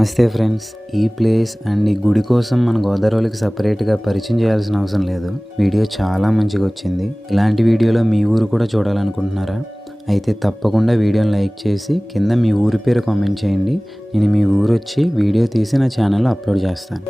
నమస్తే ఫ్రెండ్స్, ఈ place and ఈ గుడి కోసం మన గోదావరికి సపరేట్గా పరిచయం చేయాల్సిన అవసరం లేదు. వీడియో చాలా మంచిగా వచ్చింది. ఇలాంటి వీడియోలో మీ ఊరు కూడా చూడాలనుకుంటున్నారా? అయితే తప్పకుండా వీడియోని లైక్ చేసి కింద మీ ఊరి పేరు కామెంట్ చేయండి. నేను మీ ఊరు వచ్చి వీడియో తీసి నా ఛానల్లో అప్లోడ్ చేస్తాను.